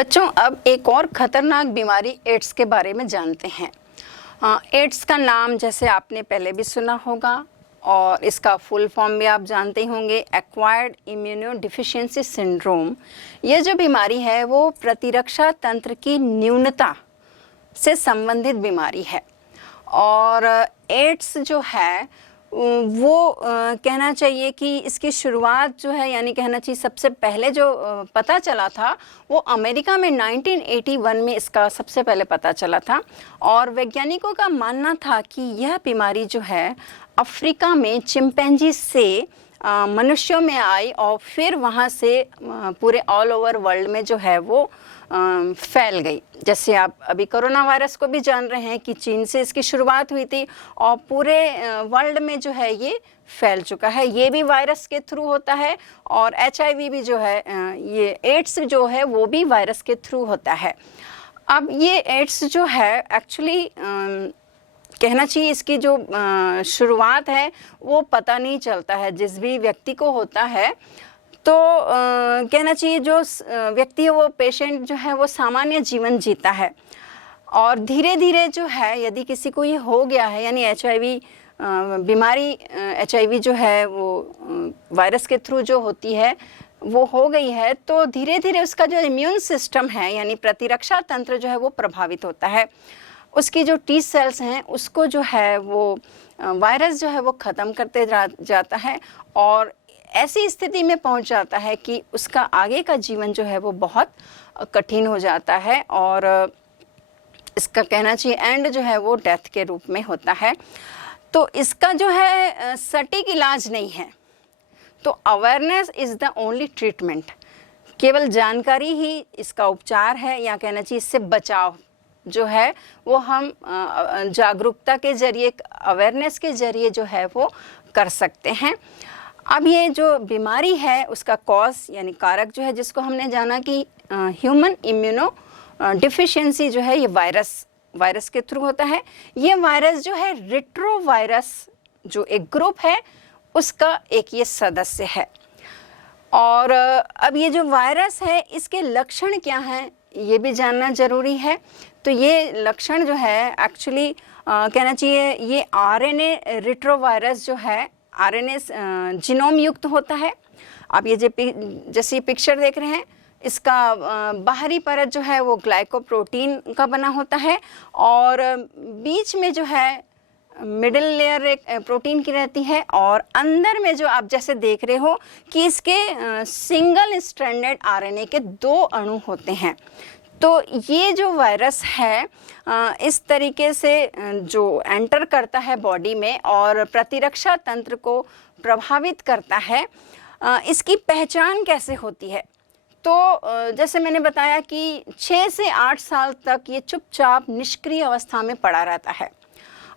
बच्चों, अब एक और ख़तरनाक बीमारी एड्स के बारे में जानते हैं। एड्स का नाम जैसे आपने पहले भी सुना होगा और इसका फुल फॉर्म भी आप जानते होंगे, एक्वायर्ड इम्यूनो डिफिशियंसी सिंड्रोम। ये जो बीमारी है वो प्रतिरक्षा तंत्र की न्यूनता से संबंधित बीमारी है। और एड्स जो है वो कहना चाहिए कि इसकी शुरुआत जो है, यानी कहना चाहिए सबसे पहले जो पता चला था वो अमेरिका में 1981 में इसका सबसे पहले पता चला था। और वैज्ञानिकों का मानना था कि यह बीमारी जो है अफ्रीका में चिंपैंजी से मनुष्यों में आई और फिर वहाँ से पूरे ऑल ओवर वर्ल्ड में जो है वो फैल गई। जैसे आप अभी कोरोना वायरस को भी जान रहे हैं कि चीन से इसकी शुरुआत हुई थी और पूरे वर्ल्ड में जो है ये फैल चुका है। ये भी वायरस के थ्रू होता है और HIV भी जो है, ये एड्स जो है वो भी वायरस के थ्रू होता है। अब ये एड्स जो है एक्चुअली कहना चाहिए इसकी जो शुरुआत है वो पता नहीं चलता है। जिस भी व्यक्ति को होता है तो कहना चाहिए जो व्यक्ति है वो पेशेंट जो है वो सामान्य जीवन जीता है और धीरे धीरे जो है यदि किसी को ये हो गया है, यानी HIV बीमारी, HIV जो है वो वायरस के थ्रू जो होती है वो हो गई है, तो धीरे धीरे उसका जो इम्यून सिस्टम है यानी प्रतिरक्षा तंत्र जो है वो प्रभावित होता है। उसकी जो T सेल्स हैं उसको जो है वो वायरस जो है वो ख़त्म करते जाता है और ऐसी स्थिति में पहुंच जाता है कि उसका आगे का जीवन जो है वो बहुत कठिन हो जाता है और इसका कहना चाहिए एंड जो है वो डेथ के रूप में होता है। तो इसका जो है सटीक इलाज नहीं है, तो awareness is the only treatment. केवल जानकारी ही इसका उपचार है, या कहना चाहिए इससे बचाव जो है वो हम जागरूकता के जरिए, अवेयरनेस के जरिए जो है वो कर सकते हैं। अब ये जो बीमारी है उसका कॉज यानी कारक जो है, जिसको हमने जाना कि ह्यूमन इम्यूनो डिफिशियंसी जो है ये वायरस के थ्रू होता है। ये वायरस जो है रेट्रोवायरस जो एक ग्रुप है उसका एक ये सदस्य है। और अब ये जो वायरस है इसके लक्षण क्या हैं ये भी जानना ज़रूरी है। तो ये लक्षण जो है एक्चुअली कहना चाहिए ये RNA रेट्रोवायरस जो है RNA जीनोम युक्त होता है। आप ये जैसे पिक्चर देख रहे हैं, इसका बाहरी परत जो है वो ग्लाइकोप्रोटीन का बना होता है और बीच में जो है मिडिल लेयर एक प्रोटीन की रहती है और अंदर में जो आप जैसे देख रहे हो कि इसके सिंगल स्ट्रैंडेड RNA के 2 अणु होते हैं। तो ये जो वायरस है इस तरीके से जो एंटर करता है बॉडी में और प्रतिरक्षा तंत्र को प्रभावित करता है। इसकी पहचान कैसे होती है? तो जैसे मैंने बताया कि 6 से 8 साल तक ये चुपचाप निष्क्रिय अवस्था में पड़ा रहता है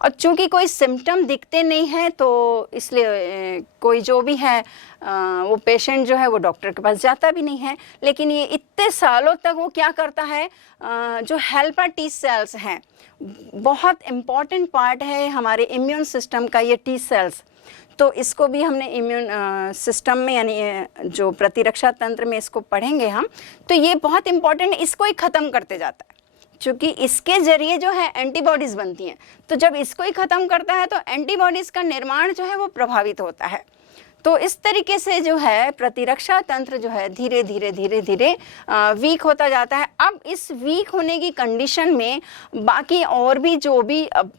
और चूंकि कोई सिम्टम दिखते नहीं हैं तो इसलिए कोई जो भी है वो पेशेंट जो है वो डॉक्टर के पास जाता भी नहीं है। लेकिन ये इतने सालों तक वो क्या करता है, जो हेल्पर T सेल्स हैं, बहुत इम्पॉर्टेंट पार्ट है हमारे इम्यून सिस्टम का ये T सेल्स। तो इसको भी हमने इम्यून सिस्टम में यानी जो प्रतिरक्षा तंत्र में इसको पढ़ेंगे हम, तो ये बहुत इम्पॉर्टेंट है, इसको ही ख़त्म करते जाता है क्योंकि इसके ज़रिए जो है एंटीबॉडीज़ बनती हैं। तो जब इसको ही ख़त्म करता है तो एंटीबॉडीज़ का निर्माण जो है वो प्रभावित होता है। तो इस तरीके से जो है प्रतिरक्षा तंत्र जो है धीरे धीरे वीक होता जाता है। अब इस वीक होने की कंडीशन में बाकी और भी जो भी, अब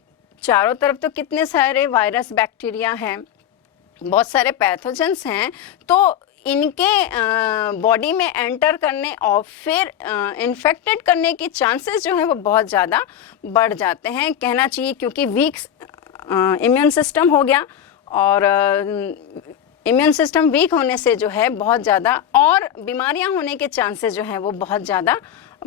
चारों तरफ तो कितने सारे वायरस बैक्टीरिया हैं, बहुत सारे पैथोजेंस हैं, तो इनके बॉडी में एंटर करने और फिर इन्फेक्टेड करने के चांसेस जो हैं वो बहुत ज़्यादा बढ़ जाते हैं, कहना चाहिए, क्योंकि वीक इम्यून सिस्टम हो गया और इम्यून सिस्टम वीक होने से जो है बहुत ज़्यादा और बीमारियां होने के चांसेस जो हैं वो बहुत ज़्यादा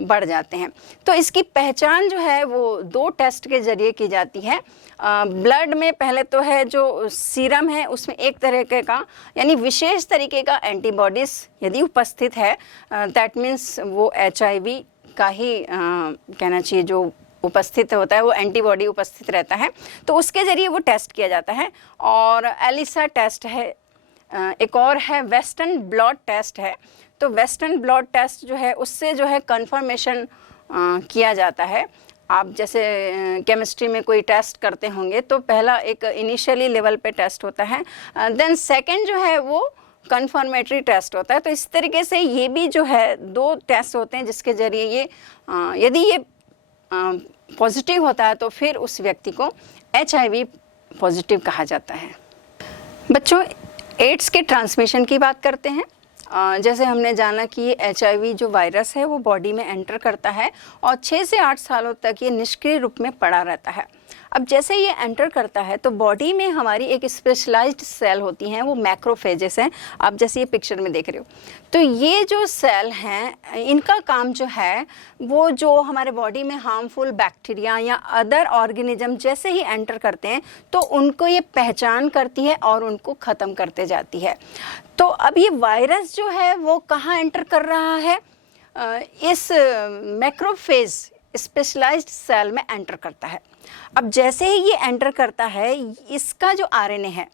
बढ़ जाते हैं। तो इसकी पहचान जो है वो 2 टेस्ट के ज़रिए की जाती है। ब्लड में पहले तो है जो सीरम है उसमें एक तरह का यानी विशेष तरीके का एंटीबॉडीज़ यदि उपस्थित है, दैट मीन्स वो HIV का ही कहना चाहिए जो उपस्थित होता है, वो एंटीबॉडी उपस्थित रहता है, तो उसके ज़रिए वो टेस्ट किया जाता है। और एलिसा टेस्ट है, एक और है वेस्टर्न ब्लॉट टेस्ट है। तो वेस्टर्न ब्लड टेस्ट जो है उससे जो है कंफर्मेशन किया जाता है। आप जैसे केमिस्ट्री में कोई टेस्ट करते होंगे तो पहला एक इनिशियली लेवल पे टेस्ट होता है, देन सेकंड जो है वो कंफर्मेटरी टेस्ट होता है। तो इस तरीके से ये भी जो है 2 टेस्ट होते हैं जिसके ज़रिए ये यदि ये पॉजिटिव होता है तो फिर उस व्यक्ति को HIV पॉजिटिव कहा जाता है। बच्चों, एड्स के ट्रांसमिशन की बात करते हैं। जैसे हमने जाना कि ये HIV जो वायरस है वो बॉडी में एंटर करता है और 6 से 8 सालों तक ये निष्क्रिय रूप में पड़ा रहता है। अब जैसे ये एंटर करता है तो बॉडी में हमारी एक स्पेशलाइज्ड सेल होती हैं, वो मैक्रोफेजेस हैं, आप जैसे ये पिक्चर में देख रहे हो। तो ये जो सेल हैं इनका काम जो है वो जो हमारे बॉडी में हार्मफुल बैक्टीरिया या अदर ऑर्गेनिज्म जैसे ही एंटर करते हैं तो उनको ये पहचान करती है और उनको ख़त्म करते जाती है। तो अब ये वायरस जो है वो कहाँ एंटर कर रहा है? इस मैक्रोफेज स्पेशलाइज्ड सेल में एंटर करता है। अब जैसे ही ये एंटर करता है, इसका जो RNA है,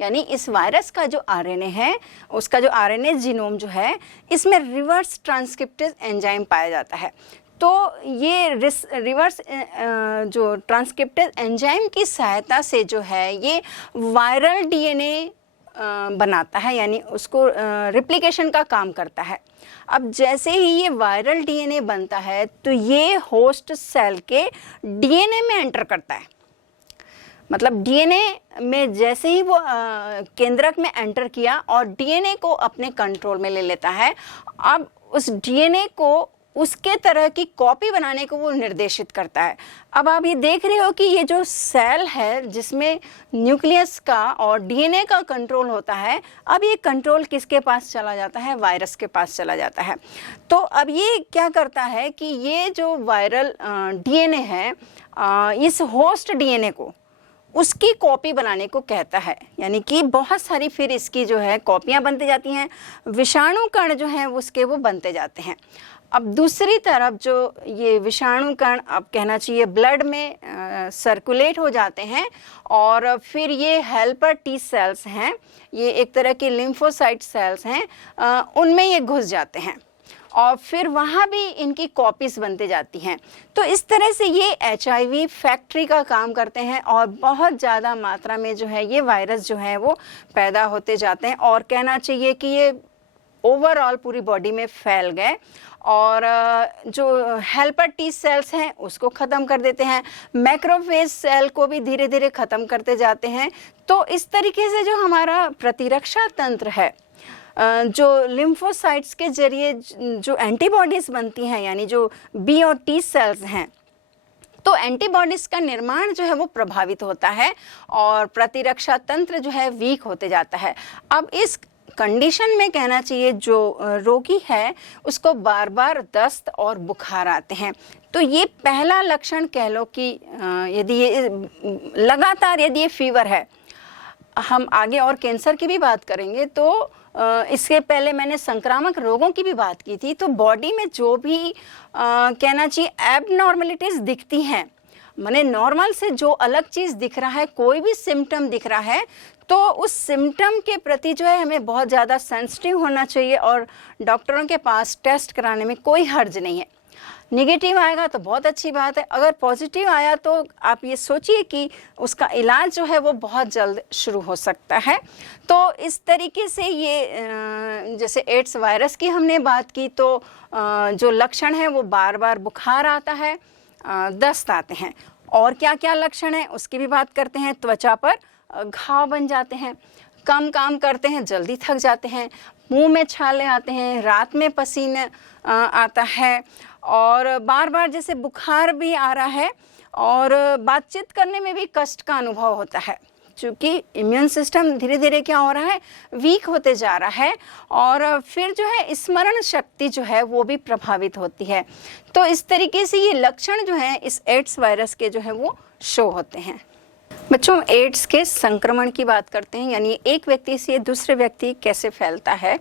यानी इस वायरस का जो RNA है, उसका जो RNA जीनोम जो है, इसमें रिवर्स ट्रांसक्रिप्टेज एंजाइम पाया जाता है। तो ये रिवर्स जो ट्रांसक्रिप्टेज एंजाइम की सहायता से जो है ये वायरल DNA बनाता है, यानी उसको रिप्लिकेशन का काम करता है। अब जैसे ही ये वायरल DNA बनता है तो ये होस्ट सेल के DNA में एंटर करता है। मतलब DNA में जैसे ही वो केंद्रक में एंटर किया और DNA को अपने कंट्रोल में ले लेता है। अब उस DNA को उसके तरह की कॉपी बनाने को वो निर्देशित करता है। अब आप ये देख रहे हो कि ये जो सेल है जिसमें न्यूक्लियस का और DNA का कंट्रोल होता है, अब ये कंट्रोल किसके पास चला जाता है? वायरस के पास चला जाता है। तो अब ये क्या करता है कि ये जो वायरल DNA है इस होस्ट DNA को उसकी कॉपी बनाने को कहता है, यानी कि बहुत सारी फिर इसकी जो है कॉपियाँ बनती जाती हैं, विषाणु कण जो हैं उसके वो बनते जाते हैं। अब दूसरी तरफ जो ये विषाणु कण, अब कहना चाहिए ब्लड में सर्कुलेट हो जाते हैं और फिर ये हेल्पर T सेल्स हैं, ये एक तरह के लिम्फोसाइट सेल्स हैं, उनमें ये घुस जाते हैं और फिर वहाँ भी इनकी कॉपीज बनते जाती हैं। तो इस तरह से ये HIV फैक्ट्री का काम करते हैं और बहुत ज़्यादा मात्रा में जो है ये वायरस जो है वो पैदा होते जाते हैं और कहना चाहिए कि ये ओवरऑल पूरी बॉडी में फैल गए और जो हेल्पर T सेल्स हैं उसको ख़त्म कर देते हैं, मैक्रोफेज सेल को भी धीरे धीरे ख़त्म करते जाते हैं। तो इस तरीके से जो हमारा प्रतिरक्षा तंत्र है, जो लिम्फोसाइट्स के जरिए जो एंटीबॉडीज़ बनती हैं, यानी जो B और T सेल्स हैं, तो एंटीबॉडीज़ का निर्माण जो है वो प्रभावित होता है और प्रतिरक्षा तंत्र जो है वीक होते जाता है। अब इस कंडीशन में कहना चाहिए जो रोगी है उसको बार बार दस्त और बुखार आते हैं। तो ये पहला लक्षण कह लो कि यदि ये लगातार यदि ये फीवर है, हम आगे और कैंसर की भी बात करेंगे तो इसके पहले मैंने संक्रामक रोगों की भी बात की थी। तो बॉडी में जो भी कहना चाहिए एबनॉर्मलिटीज़ दिखती हैं, माने नॉर्मल से जो अलग चीज़ दिख रहा है, कोई भी सिम्टम दिख रहा है, तो उस सिम्टम के प्रति जो है हमें बहुत ज़्यादा सेंसिटिव होना चाहिए और डॉक्टरों के पास टेस्ट कराने में कोई हर्ज नहीं है। नेगेटिव आएगा तो बहुत अच्छी बात है, अगर पॉजिटिव आया तो आप ये सोचिए कि उसका इलाज जो है वो बहुत जल्द शुरू हो सकता है। तो इस तरीके से ये जैसे एड्स वायरस की हमने बात की, तो जो लक्षण है वो बार बार बुखार आता है, दस्त आते हैं, और क्या क्या लक्षण है उसकी भी बात करते हैं। त्वचा पर घाव बन जाते हैं, कम काम करते हैं, जल्दी थक जाते हैं, मुंह में छाले आते हैं, रात में पसीना आता है और बार बार जैसे बुखार भी आ रहा है और बातचीत करने में भी कष्ट का अनुभव होता है, क्योंकि इम्यून सिस्टम धीरे धीरे क्या हो रहा है, वीक होते जा रहा है और फिर जो है स्मरण शक्ति जो है वो भी प्रभावित होती है। तो इस तरीके से ये लक्षण जो है इस एड्स वायरस के जो है वो शो होते हैं। बच्चों, एड्स के संक्रमण की बात करते हैं, यानी एक व्यक्ति से दूसरे व्यक्ति कैसे फैलता है।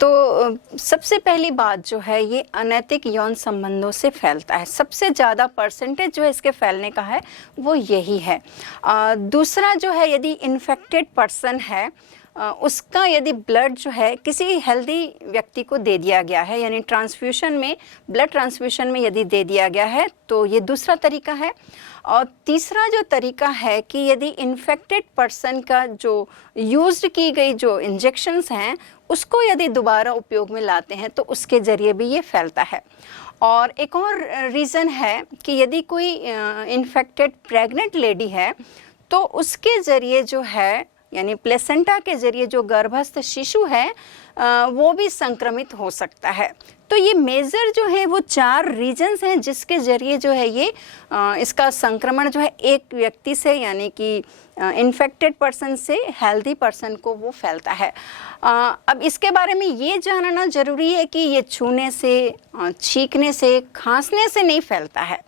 तो सबसे पहली बात जो है ये अनैतिक यौन संबंधों से फैलता है। सबसे ज़्यादा परसेंटेज जो है इसके फैलने का है वो यही है। दूसरा जो है यदि इन्फेक्टेड पर्सन है उसका यदि ब्लड जो है किसी हेल्दी व्यक्ति को दे दिया गया है, यानी ट्रांसफ्यूशन में, ब्लड ट्रांसफ्यूशन में यदि दे दिया गया है, तो ये दूसरा तरीका है। और तीसरा जो तरीका है कि यदि इन्फेक्टेड पर्सन का जो यूज्ड की गई जो इंजेक्शंस हैं उसको यदि दोबारा उपयोग में लाते हैं तो उसके ज़रिए भी ये फैलता है। और एक और रीज़न है कि यदि कोई इन्फेक्टेड प्रेग्नेंट लेडी है तो उसके ज़रिए जो है, यानी प्लेसेंटा के ज़रिए जो गर्भस्थ शिशु है वो भी संक्रमित हो सकता है। तो ये मेजर जो है वो 4 रीजन्स हैं जिसके ज़रिए जो है ये इसका संक्रमण जो है एक व्यक्ति से, यानी कि इन्फेक्टेड पर्सन से हेल्दी पर्सन को वो फैलता है। अब इसके बारे में ये जानना ज़रूरी है कि ये छूने से, छींकने से, खांसने से नहीं फैलता है।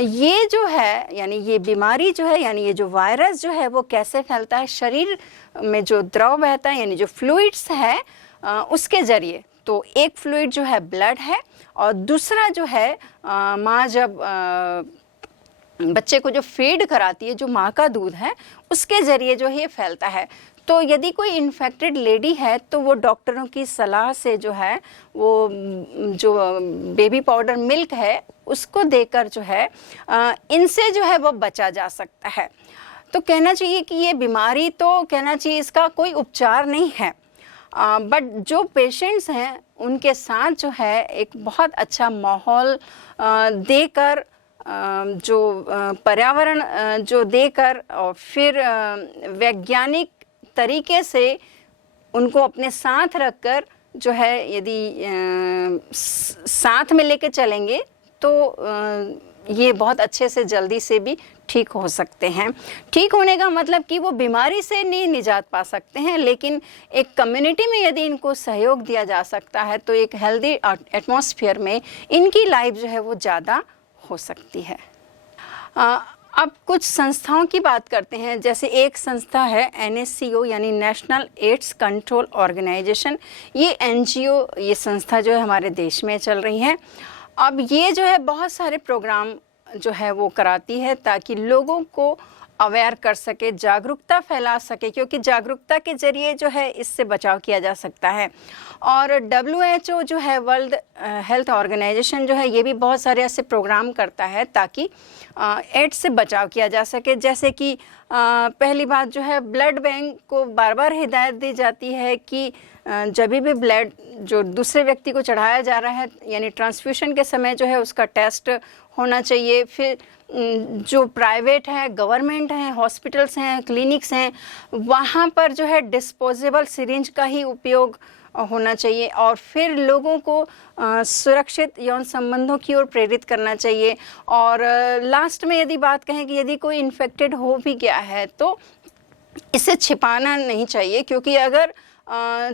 ये जो है, यानी ये बीमारी जो है, यानी ये जो वायरस जो है वो कैसे फैलता है, शरीर में जो द्रव बहता है, यानी जो फ्लूइड्स है उसके ज़रिए। तो एक फ्लूइड जो है ब्लड है और दूसरा जो है माँ जब बच्चे को जो फीड कराती है, जो माँ का दूध है, उसके ज़रिए जो है ये फैलता है। तो यदि कोई इन्फेक्टेड लेडी है तो वो डॉक्टरों की सलाह से जो है वो जो बेबी पाउडर मिल्क है उसको देकर जो है इनसे जो है वो बचा जा सकता है। तो कहना चाहिए कि ये बीमारी, तो कहना चाहिए इसका कोई उपचार नहीं है, बट जो पेशेंट्स हैं उनके साथ जो है एक बहुत अच्छा माहौल देकर, जो पर्यावरण जो देकर, और फिर वैज्ञानिक तरीके से उनको अपने साथ रखकर जो है यदि साथ में लेके चलेंगे तो ये बहुत अच्छे से जल्दी से भी ठीक हो सकते हैं। ठीक होने का मतलब कि वो बीमारी से नहीं निजात पा सकते हैं, लेकिन एक कम्युनिटी में यदि इनको सहयोग दिया जा सकता है तो एक हेल्दी एटमॉस्फेयर में इनकी लाइफ जो है वो ज़्यादा हो सकती है। अब कुछ संस्थाओं की बात करते हैं। जैसे एक संस्था है NSCO, यानी नेशनल एड्स कंट्रोल ऑर्गेनाइजेशन। ये NGO, ये संस्था जो है हमारे देश में चल रही है। अब ये जो है बहुत सारे प्रोग्राम जो है वो कराती है ताकि लोगों को अवेयर कर सके, जागरूकता फैला सके, क्योंकि जागरूकता के ज़रिए जो है इससे बचाव किया जा सकता है। और WHO जो है, वर्ल्ड हेल्थ ऑर्गेनाइजेशन जो है, ये भी बहुत सारे ऐसे प्रोग्राम करता है ताकि एड्स से बचाव किया जा सके। जैसे कि पहली बात जो है, ब्लड बैंक को बार बार हिदायत दी जाती है कि जब भी ब्लड जो दूसरे व्यक्ति को चढ़ाया जा रहा है, यानी ट्रांसफ्यूशन के समय जो है उसका टेस्ट होना चाहिए। फिर जो प्राइवेट है, गवर्नमेंट हैं, हॉस्पिटल्स हैं, क्लिनिक्स हैं, वहाँ पर जो है डिस्पोजेबल सिरिंज का ही उपयोग होना चाहिए। और फिर लोगों को सुरक्षित यौन संबंधों की ओर प्रेरित करना चाहिए। और लास्ट में यदि बात कहें कि यदि कोई इन्फेक्टेड हो भी गया है तो इसे छिपाना नहीं चाहिए, क्योंकि अगर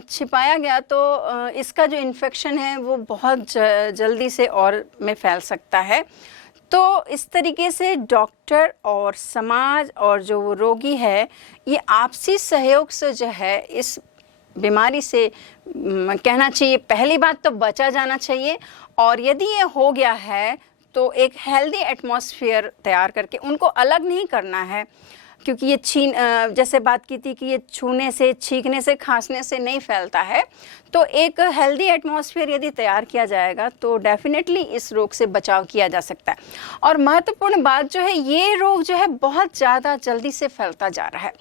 छिपाया गया तो इसका जो इन्फेक्शन है वो बहुत जल्दी से और में फैल सकता है। तो इस तरीके से डॉक्टर और समाज और जो रोगी है, ये आपसी सहयोग से जो है इस बीमारी से कहना चाहिए, पहली बात तो बचा जाना चाहिए। और यदि ये हो गया है तो एक हेल्दी एटमॉस्फेयर तैयार करके उनको अलग नहीं करना है, क्योंकि ये जैसे बात की थी कि ये छूने से, छींकने से, खांसने से नहीं फैलता है। तो एक हेल्दी एटमॉस्फेयर यदि तैयार किया जाएगा तो डेफिनेटली इस रोग से बचाव किया जा सकता है। और महत्वपूर्ण बात जो है, ये रोग जो है बहुत ज़्यादा जल्दी से फैलता जा रहा है,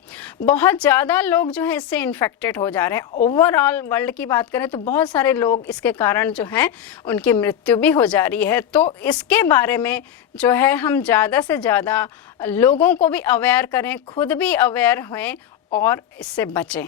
बहुत ज़्यादा लोग जो है इससे इन्फेक्टेड हो जा रहे हैं। ओवरऑल वर्ल्ड की बात करें तो बहुत सारे लोग इसके कारण जो हैं उनकी मृत्यु भी हो जा रही है। तो इसके बारे में जो है हम ज़्यादा से ज़्यादा लोगों को भी अवेयर करें, खुद भी अवेयर हों और इससे बचें।